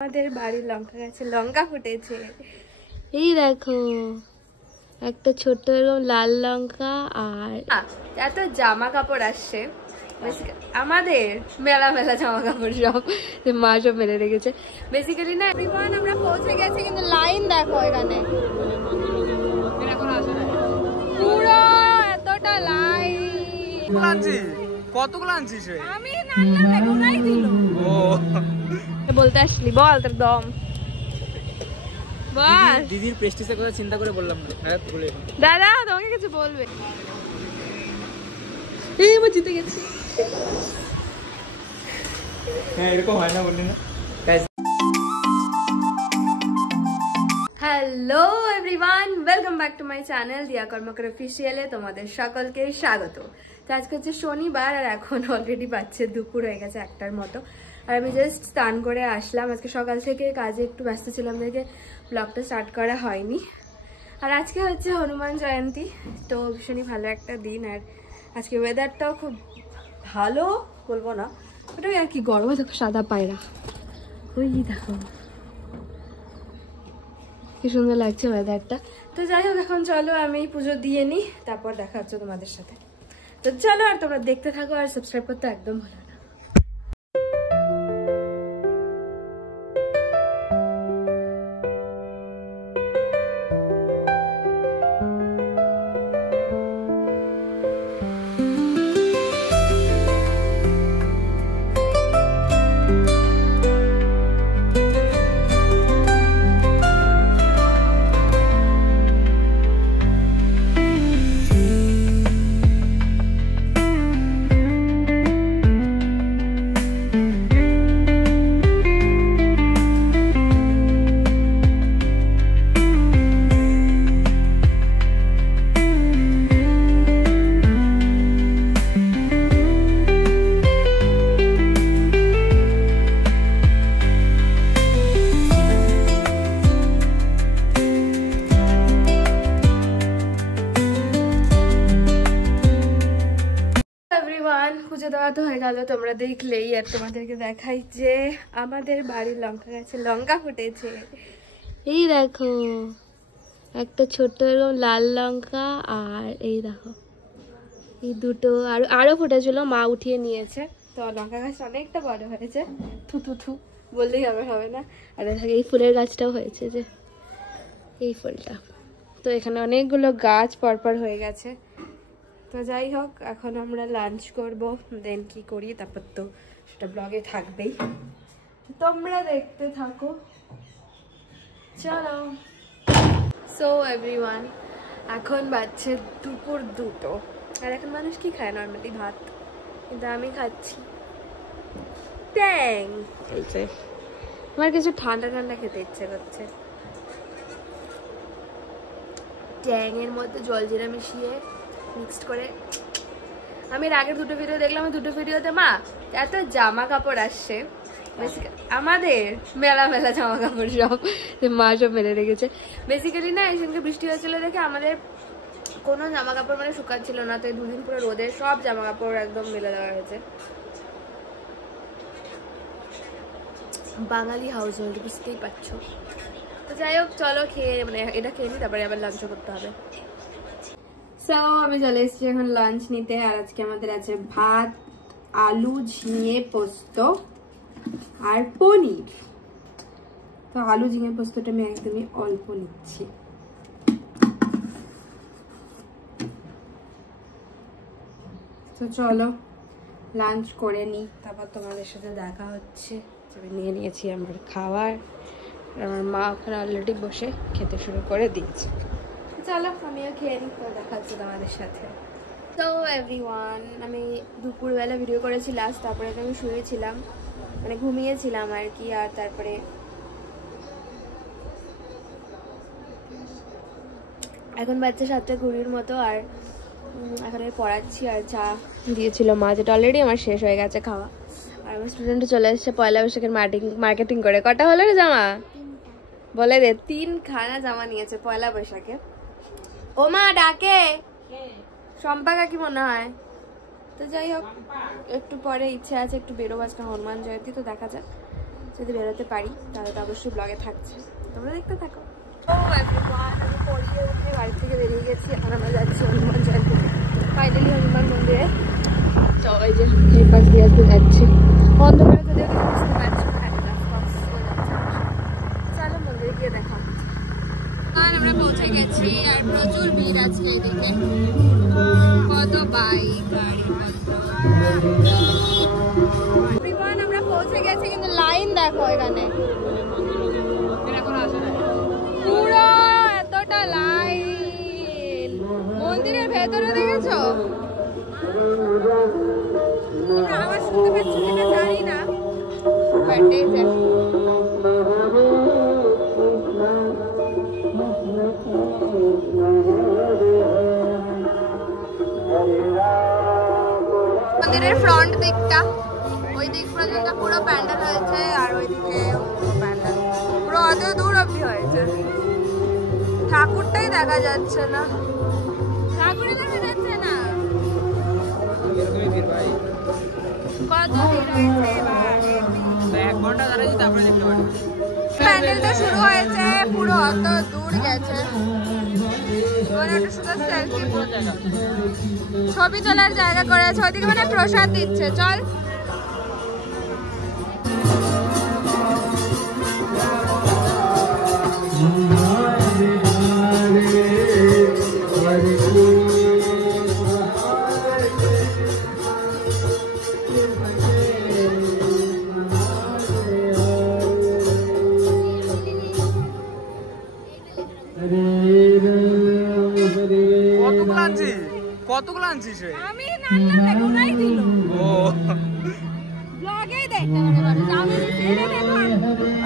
আমাদের বাড়ির লঙ্কা গাছে লঙ্কা ফুটেছে। এই দেখো একটা ছোট এরকম লাল লঙ্কা। আর এত জামা কাপড় আসছে আমাদের, মেলা মেলা জামা কাপড় সব মা সব মেলে রেখেছে বেসিক্যালি না। এভরিওয়ান আমরা পৌঁছে গেছি, কিন্তু লাইন দেখো এখানে পুরো এতটা লাইন। কতগুলো আনছিস রে? আমি নানলাম না, ওনাই দিল। ও বলতে আসলি বল তোর দম বল। দিদির প্রেস্টিজের কথা চিন্তা করে বললাম না, হ্যাঁ বলে দাদা তোমাকে কিছু বলবে। এই আমি জিতে গেছি। হ্যাঁ এরকম হয় না বললি না। Hello everyone, welcome back to my channel দিয়া কর্মকার অফিসিয়ালে তোমাদের সকলকে স্বাগত। তো আজকে হচ্ছে শনিবার আর এখন অলরেডি বাচ্চা দুপুর হয়ে গেছে 1টার মতো। আর আমি জাস্ট স্নান করে আসলাম। আজকে সকাল থেকে কাজে একটু ব্যস্ত ছিলাম দেখে ব্লগটা স্টার্ট করা হয়নি। আর আজকে হচ্ছে হনুমান জয়ন্তী, তো ভীষণই ভালো একটা দিন। আর আজকে ওয়েদারটাও খুব ভালো বলবো না, ওটাই আর কি, গরমে দেখো সাদা পায়রা, ওই দেখো কি সুন্দর লাগছে ওয়েদারটা। তো যাই হোক, এখন চলো আমি পুজো দিয়ে নিই, তারপর দেখা হচ্ছে তোমাদের সাথে। তো চলো, আর তোমরা দেখতে থাকো, আর সাবস্ক্রাইব করতে একদম ভুলো না। পুজো দেওয়া তো হয়ে গেল, তোমরা দেখলেই। আর তোমাদেরকে দেখাই যে আমাদের বাড়ির লঙ্কা গাছে লঙ্কা ফুটেছে। এই দেখো একটা ছোট এরকম লাল লঙ্কা। আর এই দেখো এই দুটো আরো ফুটেছিল, মা উঠিয়ে নিয়েছে। তো লঙ্কা গাছ অনেকটা বড় হয়েছে, থু থু থু বললেই হবে না। আর এই ফুলের গাছটাও হয়েছে, যে এই ফুলটা। তো এখানে অনেকগুলো গাছ পরপর হয়ে গেছে। তো যাই হোক, এখন আমরা লাঞ্চ করব, দেন কি করি তারপর তো সেটা ব্লগে থাকবেই, তোমরা দেখতে থাকো। চলো। সো এভরিওয়ান, এখন বাজছে দুপুর 2টো। আর এখন মানুষ কি খায় নর্মালি? ভাত। কিন্তু আমি খাচ্ছি ট্যাং। আমার কিছু ঠান্ডা ঠান্ডা খেতে ইচ্ছে করছে। ট্যাংয়ের মধ্যে জলজিরা মিশিয়ে মিক্সড করে। আমি এর আগের দুটো ভিডিও দেখলাম, দুটো ভিডিওতে মা এত জামা কাপড় আসছে আমাদের, মেলা মেলা জামা কাপড় সব মা সব মেলে রেখেছে বেসিক্যালি না। এই সঙ্গে বৃষ্টি হয়েছিল দেখে আমাদের কোনো জামা কাপড় মানে শুকাচ্ছিল না। তো এই 2 দিন পুরো রোদে সব জামা কাপড় একদম মেলে দেওয়া হয়েছে। বাঙালি হাউস হোল্ড, বুঝতেই পারছো। তো যাই হোক, চলো খেয়ে মানে এটা খেয়ে নিই, তারপরে আবার লাঞ্চও করতে হবে। সো আমি চলে এসেছি এখন লাঞ্চ নিতে। আর আজকে আমাদের আছে ভাত, আলু ঝিঙে পোস্ত আর পনির। তো আলু ঝিঙে পোস্তটা আমি একদমই অল্প নিচ্ছি। তো চলো লাঞ্চ করে নিই, তারপর তোমাদের সাথে দেখা হচ্ছে। নিয়ে নিয়েছি আমার খাবার, আমার মা ওখানে অলরেডি বসে খেতে শুরু করে দিয়েছে। চলো আমিও খেয়ে নিই, তো দেখা হচ্ছে তোমাদের সাথে। তো এভরিওয়ান, আমি দুপুরবেলা ভিডিও করেছি লাস্ট, তারপরে তো আমি শুয়েছিলাম, মানে ঘুমিয়েছিলাম আর কি। আর তারপরে এখন বাচ্চা 7:20 মতো। আর এখন আমি পড়াচ্ছি, আর চা দিয়েছিল মা, যেটা অলরেডি আমার শেষ হয়ে গেছে খাওয়া। আর আমার স্টুডেন্টও চলে এসেছে পয়লা বৈশাখের মার্কেটিং করে। কটা হলো রে জামা? বলে রে, 3খানা জামা নিয়েছে পয়লা বৈশাখে। ও মা ডাকে শম্পা কাকি মনে হয়। তো যাই হোক, একটু পরে ইচ্ছে আছে একটু বেরোবো, আজকে হনুমান জয়ন্তী, তো দেখা যাক। যদি বেরোতে পারি তাহলে তো অবশ্যই ব্লগে থাকছে, তোমরা দেখতে থাকো। আমি পড়িয়ে উঠে বাড়ি থেকে বেরিয়ে গেছি, এখন আমরা যাচ্ছি হনুমান জয়ন্তী, ফাইনালি হনুমান মন্দিরে। তো এই যে এই পাশ দিয়ে আজকে যাচ্ছি, অন্ধকারে তো দেখে বুঝতে পারছো না। চলো মন্দিরে গিয়ে দেখা। আমরা পৌঁছে গেছি আর প্রচুর ভিড় আছে এদিকে, কত বাইক গাড়ি আমরা পৌঁছে গেছি, কিন্তু লাইন দেখো এখানে পুরো এতটা লাইন। মন্দিরের ভেতরে দেখেছো? আবার শুনতে পাচ্ছি কিনা জানি না, বাট এই যে মন্দিরের ফ্রন্ট দিকটা, ওই দিক পর্যন্ত পুরো প্যান্ডেল হয়েছে, আর ওইদিকে প্যান্ডেল পুরো অত দূর অব্দি হয়েছে। ঠাকুরটাই দেখা যাচ্ছে না, ঠাকুরই দেখা যাচ্ছে না। কত ভিড় হয়েছে, 1 ঘন্টা দাঁড়াচ্ছি তারপরে দেখতে পারি। প্যান্ডেল তো শুরু হয়েছে, পুরো অত দূর গেছে। ছবি তোলার জায়গা করেছে ওইদিকে, মানে প্রসাদ দিচ্ছে। চল কতগুলো আনছিস? আমি নান্না দেখো নাই দিল ও ব্লগেই দেখতে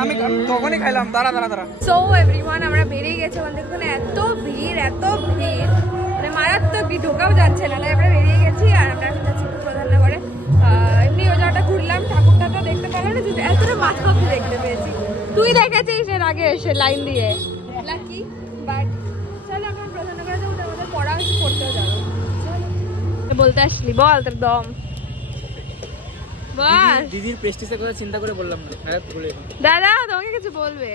আমি তখনই খাইলাম। দাঁড়া। সো এভরিওয়ান, আমরা বেরিয়ে গেছি ওখান থেকে। এত ভিড় মানে মারাত্মক ভিড়, ঢোকাও যাচ্ছে না। তাই আমরা বেরিয়ে গেছি আর আমরা এখন যাচ্ছি প্রধাননগরে। এমনি ওই জায়গাটা ঘুরলাম, ঠাকুরটা তো দেখতে পেলাম না, যদি এতটা মাথা অব্দি দেখতে পেয়েছি। তুই দেখেছিস এর আগে এসে লাইন দিয়ে, লাকি। বাট চলো এখন প্রধাননগরে যাবো, আমাদের পড়া করতেও যাবো। বলতে আসলি বল তোর দম বল। দিদির প্রেস্টিজের কথা চিন্তা করে বললাম না, দাদা তোমাকে কিছু বলবে?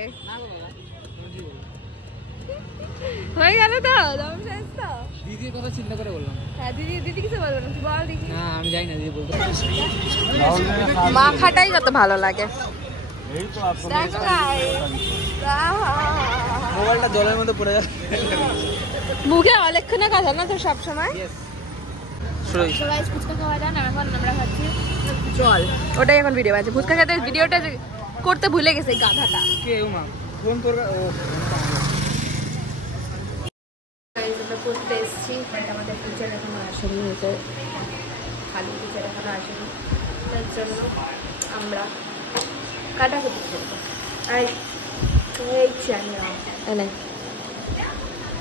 হয়ে গেল তো, দম শেষ তো। দিদির কথা চিন্তা করে বললাম। হ্যাঁ দিদি কিছু বলবে না, তুই বল দেখি। না আমি জানি না দিদি বলতে। মাখাটাই কত ভালো লাগে। মোবাইলটা জলের মধ্যে পড়ে যাচ্ছে, মুখে অনেকক্ষণে কথা না তোর সবসময়। ফুচকা খাওয়া যান, এখন আমরা খাচ্ছি চল, ওটাই এখন ভিডিও আছে। ফুচকা খেতে ভিডিওটা করতে ভুলে গেছে গাধাটা। কে মা ফোন তোর করতে এসেছি, বাট আমাদের টিচার এখনো আসেনি, হয়েছে খালি টিচার এখনো আসেনি, তার জন্য আমরা কাটাকুটি করবো। আর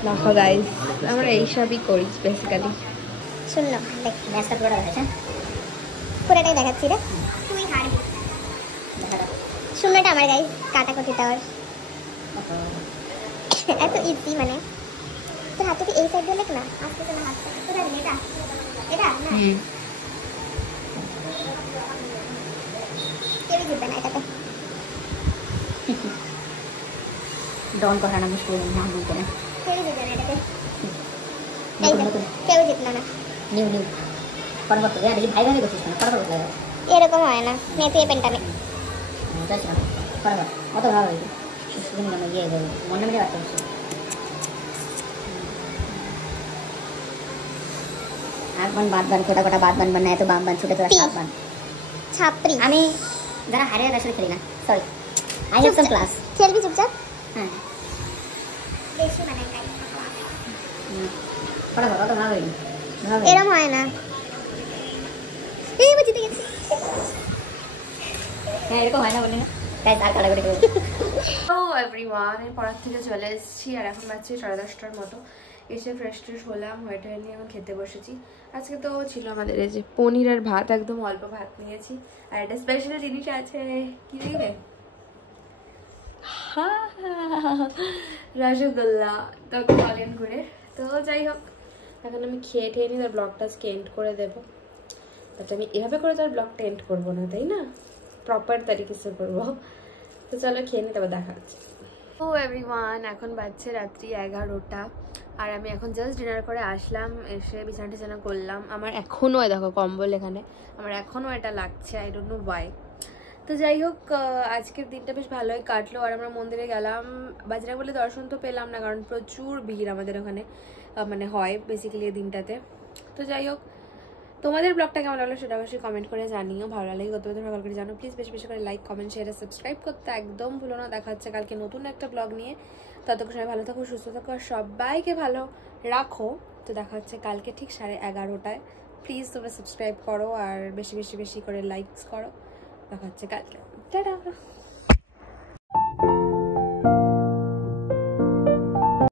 দেখো গাইস, আমরা এইসবই করি বেসিক্যালি। শুনলো দেখ ম্যাচটা পুরোটা দেখাচ্ছে, পুরোটাই দেখাচ্ছি রে, তুই হারবি। শূন্যটা আমার গাইস, কাটাকুটিটা ওর এত ইজি। মানে তোর হাতটা এই সাইড দিয়ে লেখ না, আস্তে আস্তে হাতটা কোথায় দিলি? এটা না কেউই জিতবে না এটাতে। ডন করানো মুশকিল না বলতে না, কেউই জিতবে না এটাতে, কেউই জিতলো না। নিউ ফটাফট করে দেখি ভাই ভাই করছিস না, ফটাফট লাগে। এরকম হয় না, মেয়ে পেন্টামে যাচ্ছি না ফটাফট, অত ভালো হয়েছে স্ক্রিন মানে গিয়ে যাবে মনে মনে রাখতে হচ্ছে। আগবান বাদবান কোটা বাদবান বান না, এত বান ছুটে তোরা সাতবান ছাত্রী। আমি যারা হারিয়ে আসলে খেলি না, sorry I have some class. খেলবি চুপচাপ। হ্যাঁ বেশি বানাই খাই, ফটাফট অত ভালো হয়নি, এরকম হয় না। এই জিতে গেছি। হ্যাঁ এরকম হয় না বলি না, তাই তার কাটাকুটি করে। তো এভরিওয়ান, আমি পড়ার থেকে চলে এসেছি আর এখন বাজছে 10:30টার মতো। এসে ফ্রেশ ট্রেশ হলাম, হয়ে নিয়ে এখন খেতে বসেছি। আজকে তো ছিল আমাদের এই যে পনির আর ভাত, একদম অল্প ভাত নিয়েছি। আর একটা স্পেশাল জিনিস আছে, কি দেখবে, রসগোল্লা তখন বলেন করে। তো যাই হোক, এখন আমি খেয়ে নিই, তার ব্লগটা আজকে এন্ড করে দেবো। বাট আমি এভাবে করে তো আর ব্লগটা এন্ড করবো না, তাই না? প্রপার তারিখে সে করবো। তো চলো খেয়ে নিই, তারপর দেখা হচ্ছে। ও এভরিওয়ান, এখন বাজছে রাত্রি 11টা আর আমি এখন জাস্ট ডিনার করে আসলাম, এসে বিছানা টিছানা করলাম। আমার এখনও দেখো কম্বল এখানে, আমার এখনও এটা লাগছে, আই ডোন্ট নো ওয়াই। তো যাই হোক, আজকের দিনটা বেশ ভালোই কাটলো। আর আমরা মন্দিরে গেলাম, বাজরা বলে দর্শন তো পেলাম না, কারণ প্রচুর ভিড় আমাদের ওখানে মানে হয় বেসিক্যালি এই দিনটাতে। তো যাই হোক, তোমাদের ব্লগটা কেমন লাগলো সেটা অবশ্যই কমেন্ট করে জানিও। ভালো লাগলে কত ভালো করে জানো, প্লিজ বেশি বেশি করে লাইক, কমেন্ট, শেয়ার, সাবস্ক্রাইব করতে একদম ভুলো না। দেখা হচ্ছে কালকে নতুন একটা ব্লগ নিয়ে। ততক্ষণ সবাই ভালো থাকো, সুস্থ থাকো, আর সবাইকে ভালো রাখো। তো দেখা হচ্ছে কালকে ঠিক 11:30টায়। প্লিজ তোমরা সাবস্ক্রাইব করো আর বেশি বেশি বেশি করে লাইকস করো। দেখা হচ্ছে কালকে। টাটা।